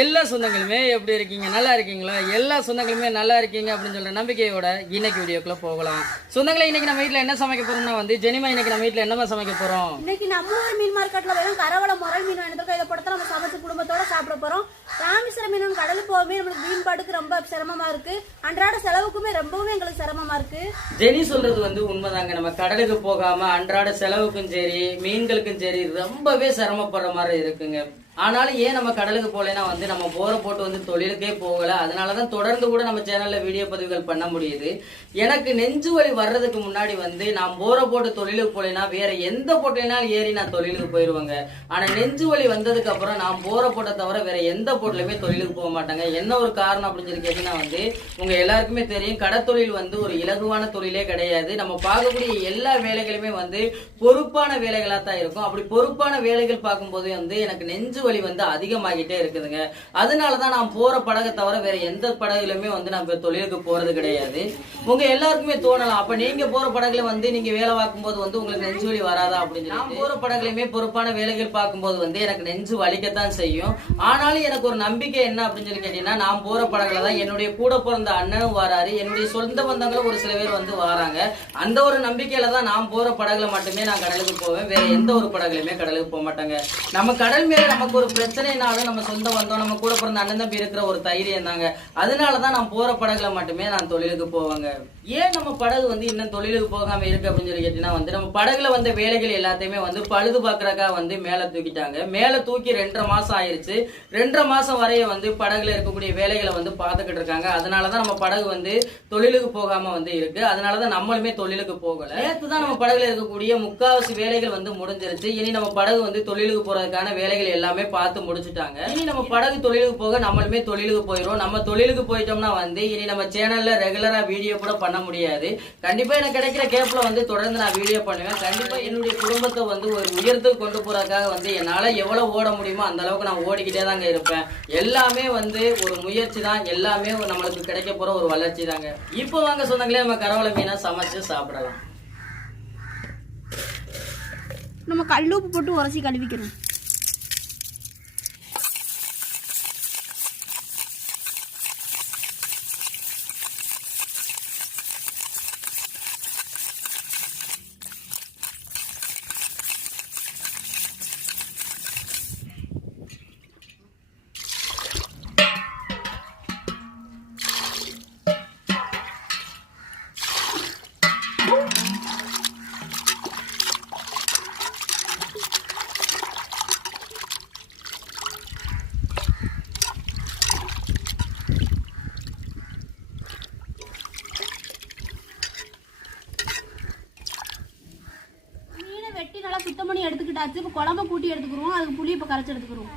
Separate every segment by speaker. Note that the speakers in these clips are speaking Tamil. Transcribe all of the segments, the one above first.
Speaker 1: எல்லா சொந்தங்களுமே எப்படி இருக்கீங்க நல்லா இருக்கீங்களா எல்லா சொந்தங்களுமே நல்லா இருக்கீங்க அப்படின்னு சொல்ற நம்பிக்கையோட இன்னைக்கு வீடியோக்குள்ள போகலாம் சொந்தங்களை இன்னைக்கு நம்ம வீட்டில் என்ன சமைக்க போறோம்னா வந்து ஜெனிமா இன்னைக்கு நம்ம வீட்டில் என்னமா சமைக்க போறோம்
Speaker 2: இன்னைக்கு நம்ம ஊர் மீன் மார்க்கெட்டில் வெறும் கரவள முரல் மீன் வாங்கிட்டு இதை படத்தை நம்ம சமைச்சு குடும்பத்தோட சாப்பிட போறோம் ராமேஸ்வரம் மீன் கடல் போகவே நம்மளுக்கு மீன்பாடுக்கு ரொம்ப சிரமமா இருக்கு அன்றாட செலவுக்குமே ரொம்பவே எங்களுக்கு சிரமமா இருக்கு
Speaker 1: ஜெனி சொல்றது வந்து உண்மைதாங்க நம்ம கடலுக்கு போகாம அன்றாட செலவுக்கும் சரி மீன்களுக்கும் சரி ரொம்பவே சிரமப்படுற மாதிரி இருக்குங்க ஆனாலும் ஏன் நம்ம கடலுக்கு போகலைன்னா வந்து நம்ம போரை போட்டு வந்து தொழிலுக்கே போகலை அதனால தான் தொடர்ந்து கூட நம்ம சேனலில் வீடியோ பதிவுகள் பண்ண முடியுது எனக்கு நெஞ்சு வலி வர்றதுக்கு முன்னாடி வந்து நான் போரை போட்டு தொழிலுக்கு போகலைன்னா வேற எந்த போட்டிலனாலும் ஏறி நான் தொழிலுக்கு போயிடுவேங்க ஆனால் நெஞ்சு வலி வந்ததுக்கு அப்புறம் நான் போரை போட்டை தவிர வேற எந்த போட்டிலுமே தொழிலுக்கு போக மாட்டாங்க என்ன ஒரு காரணம் அப்படின்னு சொல்லி கேட்டீங்கன்னா வந்து உங்கள் எல்லாருக்குமே தெரியும் கடத்தொழில் வந்து ஒரு இலகுவான தொழிலே கிடையாது நம்ம பார்க்கக்கூடிய எல்லா வேலைகளுமே வந்து பொறுப்பான வேலைகளாக தான் இருக்கும் அப்படி பொறுப்பான வேலைகள் பார்க்கும்போது வந்து எனக்கு நெஞ்சு வலி வந்து அதிகமாகிட்டே இருக்குதுங்க அதனால தான் நான் போகிற படகை தவிர வேறு எந்த படகுலையுமே வந்து நம்ம தொழிலுக்கு போகிறது கிடையாது உங்கள் எல்லாருக்குமே தோணலாம் அப்போ நீங்கள் போகிற படகுல வந்து நீங்கள் வேலை பார்க்கும்போது வந்து உங்களுக்கு நெஞ்சு வலி வராதா அப்படின்னு நான் போகிற படகுலையுமே பொறுப்பான வேலைகள் பார்க்கும்போது வந்து எனக்கு நெஞ்சு வலிக்கத்தான் செய்யும் ஆனாலும் எனக்கு ஒரு நம்பிக்கை என்ன அப்படின்னு சொல்லி கேட்டீங்கன்னா நான் போகிற படகுல தான் என்னுடைய கூட பிறந்த அண்ணனும் வராரு என்னுடைய சொந்த பந்தங்களும் ஒரு சில பேர் வந்து வராங்க அந்த ஒரு நம்பிக்கையில தான் நான் போகிற படகுல மட்டுமே நான் கடலுக்கு போவேன் வேற எந்த ஒரு படகுலையுமே கடலுக்கு போக மாட்டாங்க நம்ம கடல் மேலே நமக்கு நமக்கு ஒரு பிரச்சனைனாலும் நம்ம சொந்த வந்தோம் நம்ம கூட பிறந்த அண்ணன் தம்பி இருக்கிற ஒரு தைரியம் தாங்க அதனால தான் நான் போகிற படகுல மட்டுமே நான் தொழிலுக்கு போவாங்க ஏன் நம்ம படகு வந்து இன்னும் தொழிலுக்கு போகாமல் இருக்கு அப்படின்னு சொல்லி கேட்டீங்கன்னா வந்து நம்ம படகுல வந்த வேலைகள் எல்லாத்தையுமே வந்து பழுது பாக்குறக்கா வந்து மேலே தூக்கிட்டாங்க மேலே தூக்கி ரெண்டரை மாதம் ஆயிடுச்சு ரெண்டரை மாதம் வரைய வந்து படகுல இருக்கக்கூடிய வேலைகளை வந்து பார்த்துக்கிட்டு இருக்காங்க அதனால தான் நம்ம படகு வந்து தொழிலுக்கு போகாமல் வந்து இருக்கு அதனாலதான் தான் நம்மளுமே தொழிலுக்கு போகலை நேற்று நம்ம படகுல இருக்கக்கூடிய முக்காவாசி வேலைகள் வந்து முடிஞ்சிருச்சு இனி நம்ம படகு வந்து தொழிலுக்கு போகிறதுக்கான வேலைகள் எல்லாமே எல்லாமே பார்த்து முடிச்சுட்டாங்க இனி நம்ம படகு தொழிலுக்கு போக நம்மளுமே தொழிலுக்கு போயிடும் நம்ம தொழிலுக்கு போயிட்டோம்னா வந்து இனி நம்ம சேனல்ல ரெகுலரா வீடியோ கூட பண்ண முடியாது கண்டிப்பா எனக்கு கிடைக்கிற கேப்ல வந்து தொடர்ந்து நான் வீடியோ பண்ணுவேன் கண்டிப்பா என்னுடைய குடும்பத்தை வந்து ஒரு உயர்த்து கொண்டு போறதுக்காக வந்து என்னால எவ்வளவு ஓட முடியுமோ அந்த அளவுக்கு நான் ஓடிக்கிட்டே தாங்க இருப்பேன் எல்லாமே வந்து ஒரு முயற்சி தான் எல்லாமே நம்மளுக்கு கிடைக்க போற ஒரு வளர்ச்சி தாங்க இப்போ வாங்க சொன்னாங்களே நம்ம கரவள மீனா சமைச்சு சாப்பிடலாம்
Speaker 2: நம்ம கல் போட்டு உரசி கழுவிக்கிறோம் ஆச்சு குழம்பு கூட்டி எடுத்துக்கிறோம் அதுக்கு புளி இப்போ கரைச்சி எடுத்துக்கிறோம்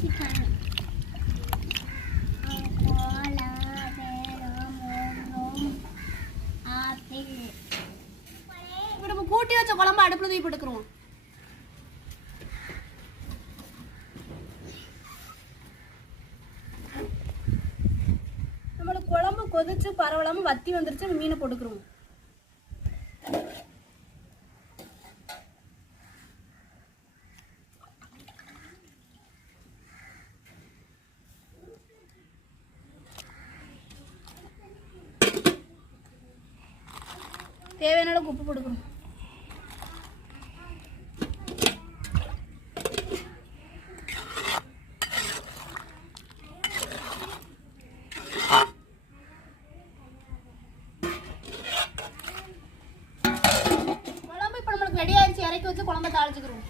Speaker 2: நம்ம கூட்டி வச்ச குழம்பு தூக்கி குழம்பு கொதிச்சு பரவலாம வத்தி வந்துருச்சு மீனை போட்டுக்கிறோம் தேவையான அளவுக்கு உப்பு போட்டுக்கணும் குழம்பு இப்போ நம்மளுக்கு இறக்கி வச்சு குழம்பு தாளிச்சுக்கிறோம்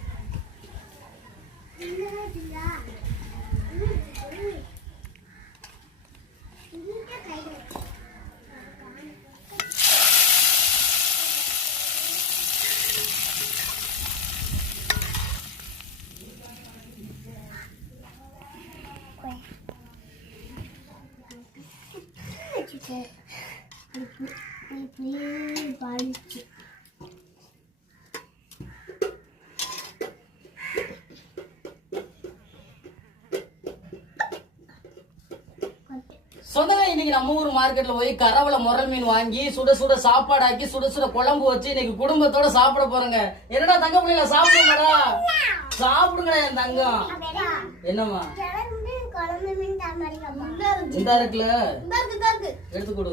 Speaker 1: சொந்தங்க இன்னைக்கு நம்ம ஊர் மார்க்கெட்ல போய் கரவல முரல் மீன் வாங்கி சுட சுட சாப்பாடாக்கி சுட சுட குழம்பு வச்சு இன்னைக்கு குடும்பத்தோட சாப்பிட போறேங்க என்னடா தங்க பிள்ளைங்க சாப்பிடுங்கடா சாப்பிடுங்கடா என் தங்கம் என்னம்மா இந்த இருக்குல்ல எடுத்து கொடு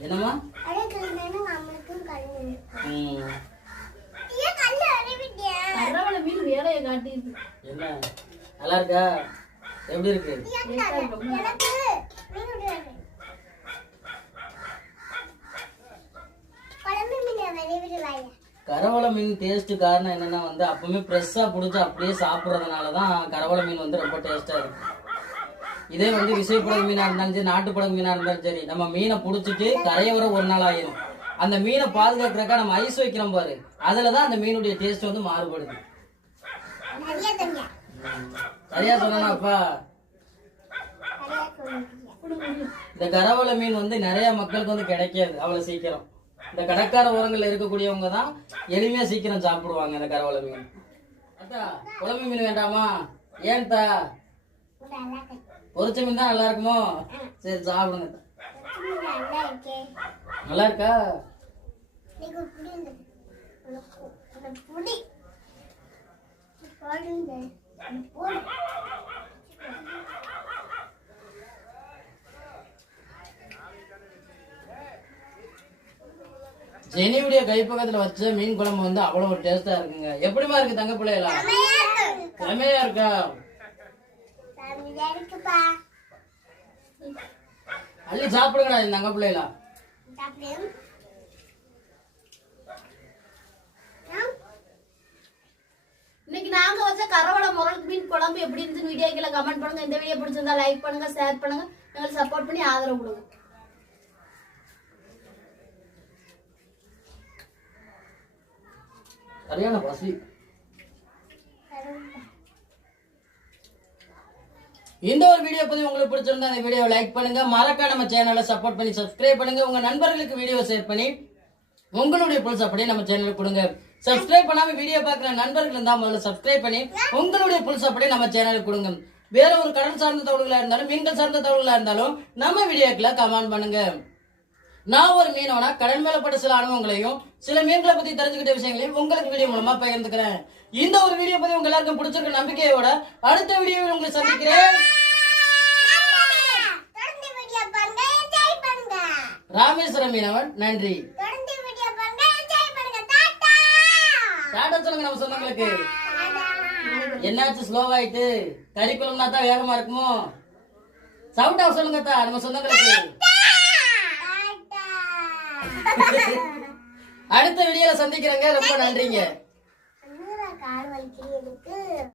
Speaker 1: கரவள மீன் என்ன நல்லா இருக்கா எப்படி இருக்கு மீன் டேஸ்ட் காரணம் என்னன்னா வந்து அப்பவுமே ஃப்ரெஷ்ஷாக பிடிச்சி அப்படியே சாப்பிடுறதுனாலதான் கரவள மீன் வந்து ரொம்ப டேஸ்ட்டாக இருக்கு இதே வந்து விசைப்புடகு மீனா இருந்தாலும் சரி நாட்டுப்புடகு மீனா இருந்தாலும் சரி நம்ம மீனை பிடிச்சிட்டு கரைய வர ஒரு நாள் ஆயிரும் அந்த மீனை பாதுகாக்கிறக்கா நம்ம ஐஸ் வைக்கிறோம் பாரு அதுலதான் தான் அந்த மீனுடைய டேஸ்ட் வந்து மாறுபடுது சரியா சொன்னாப்பா இந்த கரவள மீன் வந்து நிறைய மக்களுக்கு வந்து கிடைக்காது அவ்வளவு சீக்கிரம் இந்த கடற்கார ஓரங்கள்ல இருக்கக்கூடியவங்க தான் எளிமையா சீக்கிரம் சாப்பிடுவாங்க இந்த கரவள மீன் அத்தா குழம்பு மீன் வேண்டாமா தா பொரிச்ச மீன் தான் நல்லா இருக்குமோ சரி சாப்பிடுங்க நல்லா இருக்கா ஜெனியுடைய கைப்பக்கத்துல வச்ச மீன் குழம்பு வந்து அவ்வளவு டேஸ்டா இருக்குங்க எப்படிமா இருக்கு தங்க பிள்ளைகளா செமையா இருக்கா அள்ளி சாப்பிடுங்கடா இந்த அங்க பிள்ளைகளா
Speaker 2: இன்னைக்கு நாங்க வச்ச கரவள முரல் மீன் குழம்பு எப்படி இருந்து வீடியோ கீழ கமெண்ட் பண்ணுங்க இந்த வீடியோ பிடிச்சிருந்தா லைக் பண்ணுங்க ஷேர் பண்ணுங்க எங்களுக்கு சப்போர்ட் பண்ணி ஆதரவு கொடுங்க
Speaker 1: சரியான பசி இந்த ஒரு வீடியோ பத்தி உங்களுக்கு பிடிச்சிருந்தா அந்த வீடியோ லைக் பண்ணுங்க மறக்காம நம்ம சேனலை சப்போர்ட் பண்ணி சப்ஸ்கிரைப் பண்ணுங்க உங்க நண்பர்களுக்கு வீடியோ ஷேர் பண்ணி உங்களுடைய புல்ஸ் அப்படியே நம்ம சேனலுக்கு கொடுங்க சப்ஸ்கிரைப் பண்ணாம வீடியோ பார்க்குற நண்பர்கள் இருந்தா முதல்ல சப்ஸ்கிரைப் பண்ணி உங்களுடைய புல்ஸ் அப்படியே நம்ம சேனலுக்கு கொடுங்க வேற ஒரு கடன் சார்ந்த தகவல்களா இருந்தாலும் மீன்கள் சார்ந்த தகவல்களா இருந்தாலும் நம்ம வீடியோக்குள்ள கமெண்ட் பண்ணுங்க நான் ஒரு மீனவனா கடல் மேலப்பட்ட சில அனுபவங்களையும் சில மீன்களை பத்தி தெரிஞ்சுக்கிட்ட விஷயங்களையும் உங்களுக்கு வீடியோ மூலமா பகிர்ந்துக்கிறேன் இந்த ஒரு வீடியோ பத்தி உங்க எல்லாருக்கும் பிடிச்சிருக்க நம்பிக்கையோட அடுத்த வீடியோவில் உங்களை சந்திக்கிறேன் ராமேஸ்வர மீனவன் நன்றி சொல்லுங்க நம்ம சொன்னவங்களுக்கு என்னாச்சு ஸ்லோவாயிட்டு கறிக்குழம்புனா தான் வேகமா இருக்குமோ சவுண்டா சொல்லுங்க நம்ம சொந்தங்களுக்கு அடுத்த வீடியோல சந்திக்கிறேங்க ரொம்ப நன்றிங்க